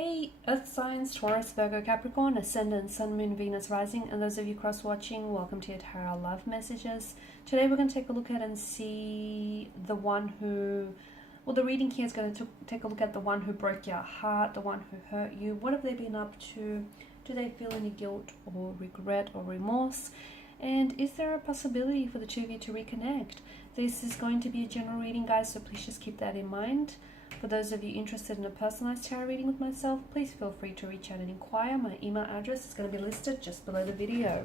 Hey, Earth signs, Taurus, Virgo, Capricorn, Ascendant, Sun, Moon, Venus, Rising, and those of you cross-watching, welcome to your Tarot Love Messages. Today we're going to take a look at and see the one who, well, the reading here is going to take a look at the one who broke your heart, the one who hurt you. What have they been up to? Do they feel any guilt or regret or remorse? And is there a possibility for the two of you to reconnect? This is going to be a general reading, guys, so please just keep that in mind. For those of you interested in a personalized tarot reading with myself, please feel free to reach out and inquire. My email address is going to be listed just below the video.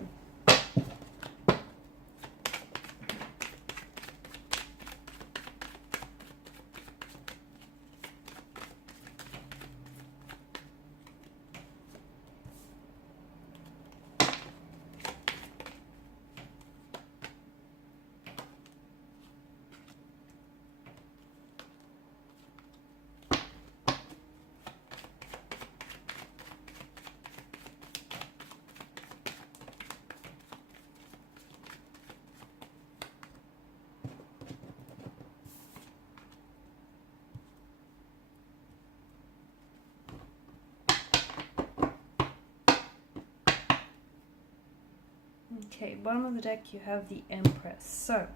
Okay, bottom of the deck you have the Empress. So,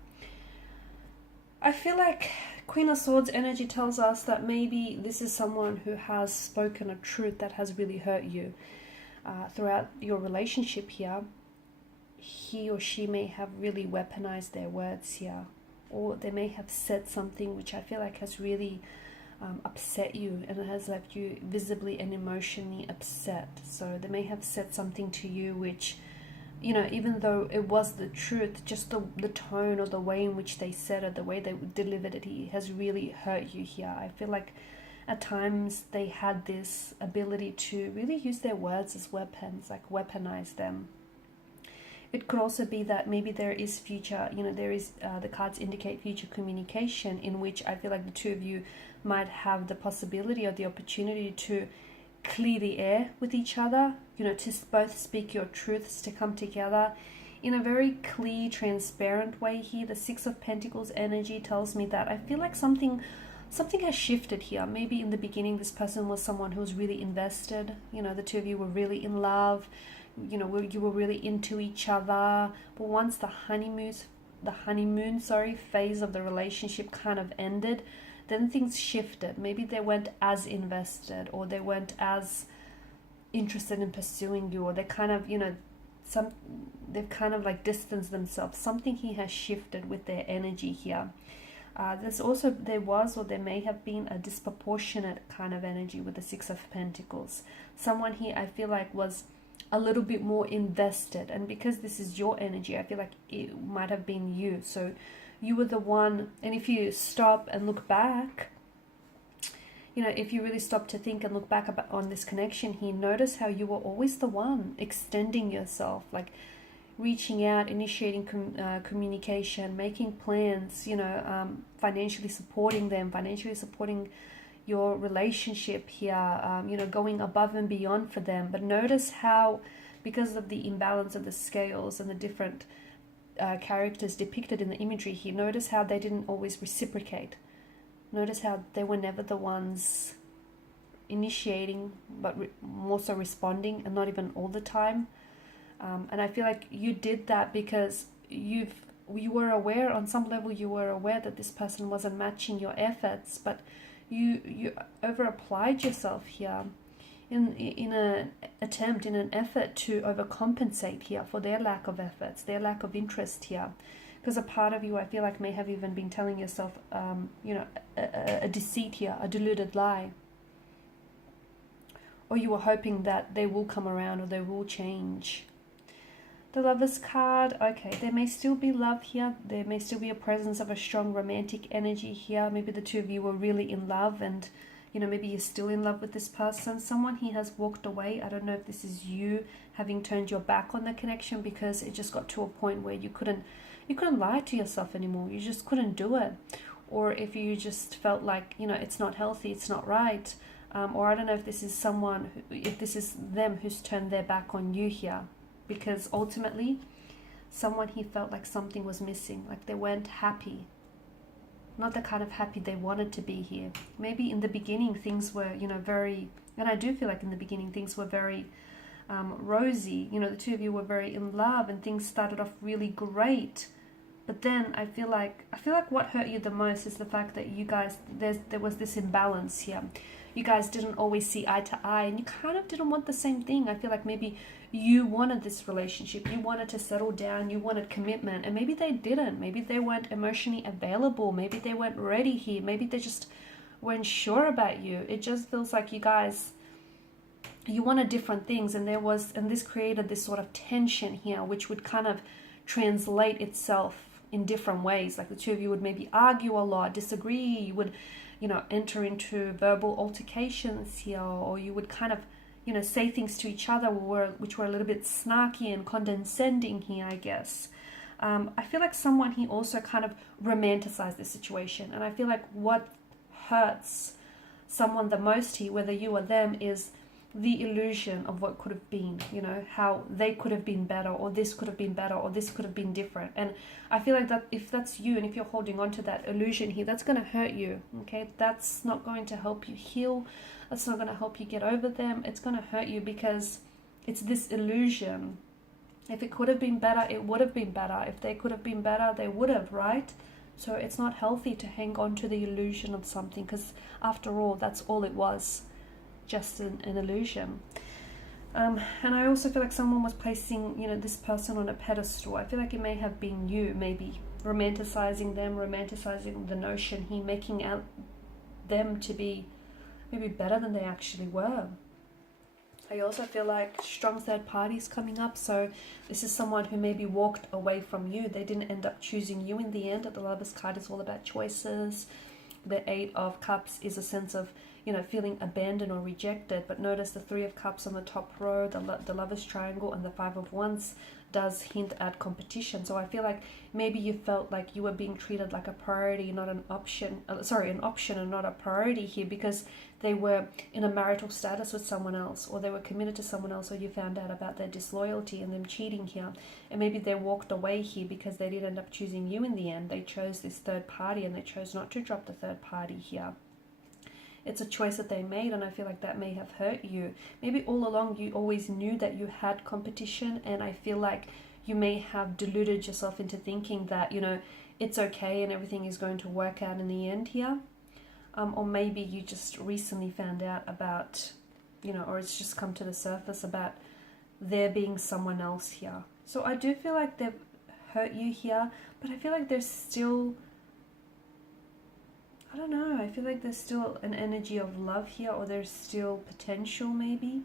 I feel like Queen of Swords energy tells us that maybe this is someone who has spoken a truth that has really hurt you. Throughout your relationship here, he or she may have really weaponized their words here. Or they may have said something which I feel like has really upset you, and it has left you visibly and emotionally upset. So they may have said something to you which, you know, even though it was the truth, just the tone or the way in which they said it, the way they delivered it, has really hurt you here. I feel like at times they had this ability to really use their words as weapons, like weaponize them. It could also be that maybe there is future, you know, there is, the cards indicate future communication in which I feel like the two of you might have the possibility or the opportunity to clear the air with each other, you know, to both speak your truths, to come together in a very clear, transparent way here. The Six of Pentacles energy tells me that I feel like something has shifted here. Maybe in the beginning this person was someone who was really invested, you know, the two of you were really in love, you know, you were really into each other. But once the honeymoon phase of the relationship kind of ended, then things shifted. Maybe they weren't as invested, or they weren't as interested in pursuing you, or they kind of, you know, they've kind of like distanced themselves. Something here has shifted with their energy here. There may have been a disproportionate kind of energy with the Six of Pentacles. Someone here I feel like was a little bit more invested, and because this is your energy, I feel like it might have been you. So you were the one, and if you stop and look back, you know, if you really stop to think and look back on this connection here, notice how you were always the one extending yourself, like reaching out, initiating communication, making plans, you know, financially supporting them, financially supporting your relationship here, you know, going above and beyond for them. But notice how, because of the imbalance of the scales and the different characters depicted in the imagery here, notice how they didn't always reciprocate. Notice how they were never the ones initiating, but more so responding, and not even all the time. And I feel like you did that because you were aware, on some level you were aware that this person wasn't matching your efforts, but you over applied yourself here in an effort to overcompensate here for their lack of efforts, their lack of interest here. Because a part of you, I feel like, may have even been telling yourself, you know, a deceit here, a deluded lie. Or you were hoping that they will come around, or they will change. The Lovers card, okay, there may still be love here. There may still be a presence of a strong romantic energy here. Maybe the two of you were really in love, and, you know, maybe you're still in love with this person. Someone here has walked away. I don't know if this is you having turned your back on the connection because it just got to a point where you couldn't lie to yourself anymore. You just couldn't do it. Or if you just felt like, you know, it's not healthy, it's not right. Or I don't know if this is if this is them who's turned their back on you here. Because ultimately, someone here felt like something was missing, like they weren't happy. not the kind of happy they wanted to be here. Maybe in the beginning things were, you know, very, and I do feel like in the beginning things were very rosy. You know, the two of you were very in love and things started off really great. But then I feel like what hurt you the most is the fact that you guys, there was this imbalance here. You guys didn't always see eye to eye, and you kind of didn't want the same thing. I feel like maybe you wanted this relationship, you wanted to settle down, you wanted commitment, and maybe they didn't. Maybe they weren't emotionally available, maybe they weren't ready here, maybe they just weren't sure about you. It just feels like you guys, you wanted different things, and this created this sort of tension here, which would kind of translate itself in different ways. Like the two of you would maybe argue a lot, disagree, you would, you know, enter into verbal altercations here, or you would kind of, you know, say things to each other which were a little bit snarky and condescending here, I guess. I feel like someone here also kind of romanticized the situation, and I feel like what hurts someone the most here, whether you or them, is the illusion of what could have been, you know, how they could have been better, or this could have been better, or this could have been different. And I feel like that if that's you, and if you're holding on to that illusion here, that's going to hurt you, okay? That's not going to help you heal. That's not going to help you get over them. It's going to hurt you because it's this illusion. If it could have been better, it would have been better. If they could have been better, they would have, right? So it's not healthy to hang on to the illusion of something, because after all, that's all it was. Just an illusion. And I also feel like someone was placing, you know, this person on a pedestal. I feel like it may have been you, maybe romanticizing them, romanticizing the notion here, making out them to be maybe better than they actually were. I also feel like strong third parties coming up. So this is someone who maybe walked away from you. They didn't end up choosing you in the end. The Lover's card is all about choices. The Eight of Cups is a sense of, you know, feeling abandoned or rejected. But notice the Three of Cups on the top row, the Lover's Triangle, and the Five of Wands does hint at competition. So I feel like maybe you felt like you were being treated like a priority, not an option. An option and not a priority here, because they were in a marital status with someone else, or they were committed to someone else, or you found out about their disloyalty and them cheating here. And maybe they walked away here because they did end up choosing you in the end. They chose this third party, and they chose not to drop the third party here. It's a choice that they made, and I feel like that may have hurt you. Maybe all along you always knew that you had competition, and I feel like you may have deluded yourself into thinking that, you know, it's okay and everything is going to work out in the end here. Or maybe you just recently found out about, you know, or it's just come to the surface about there being someone else here. So I do feel like they've hurt you here, but I feel like there's still, I don't know, I feel like there's still an energy of love here, or there's still potential maybe.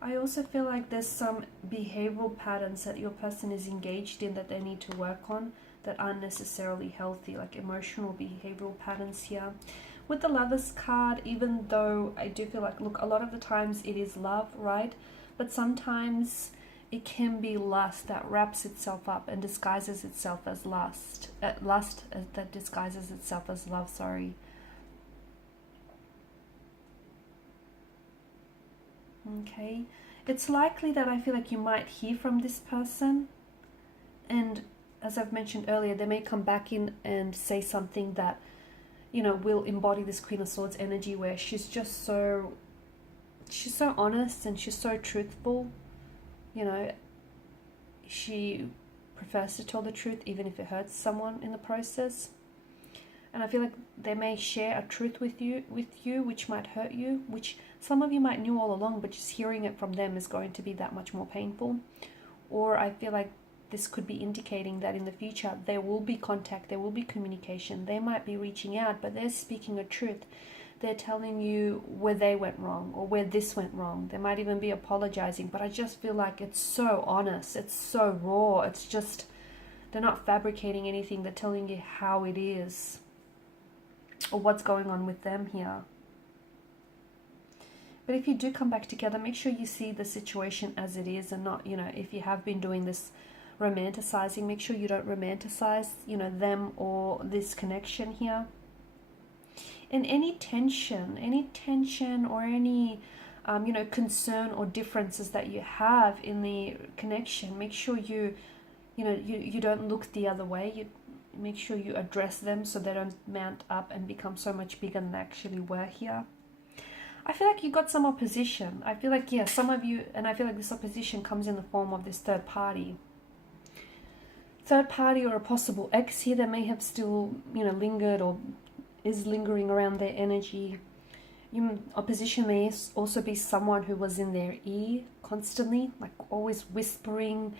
I also feel like there's some behavioral patterns that your person is engaged in that they need to work on that aren't necessarily healthy, like emotional behavioral patterns here. With the Lover's card, even though I do feel like, look, a lot of the times it is love, right? But sometimes it can be lust that wraps itself up and disguises itself as lust. That disguises itself as love, sorry. Okay. It's likely that I feel like you might hear from this person, and as I've mentioned earlier, they may come back in and say something that, you know, will embody this Queen of Swords energy, where she's so honest and she's so truthful. You know, she prefers to tell the truth even if it hurts someone in the process. And I feel like they may share a truth with you which might hurt you, which some of you might knew all along, but just hearing it from them is going to be that much more painful. Or I feel like this could be indicating that in the future there will be contact, there will be communication. They might be reaching out, but they're speaking a truth. They're telling you where they went wrong or where this went wrong. They might even be apologizing, but I just feel like it's so honest, it's so raw. It's just, they're not fabricating anything. They're telling you how it is or what's going on with them here. But if you do come back together, make sure you see the situation as it is, and not, you know, if you have been doing this romanticizing, make sure you don't romanticize, you know, them or this connection here. And any tension or any you know, concern or differences that you have in the connection, make sure you don't look the other way. You make sure you address them so they don't mount up and become so much bigger than they actually were here. I feel like you got some opposition. I feel like, yeah, some of you, and I feel like this opposition comes in the form of this third party. Third party or a possible ex here that may have still, you know, lingered or is lingering around their energy. Opposition may also be someone who was in their ear constantly, like always whispering,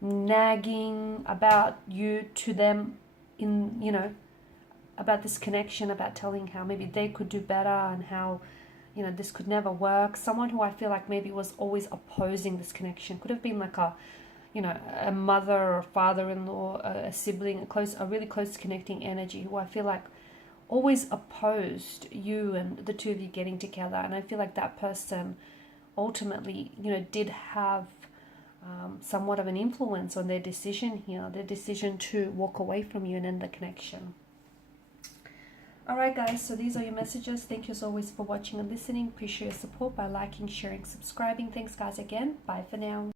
nagging about you to them, in, you know, about this connection, about telling how maybe they could do better and how, you know, this could never work. Someone who I feel like maybe was always opposing this connection. Could have been like a, you know, a mother or father-in-law, a sibling, a really close connecting energy, who I feel like always opposed you and the two of you getting together. And I feel like that person ultimately, you know, did have somewhat of an influence on their decision here, their decision to walk away from you and end the connection. Alright guys, so these are your messages. Thank you as always for watching and listening. Appreciate your support by liking, sharing, subscribing. Thanks guys again. Bye for now.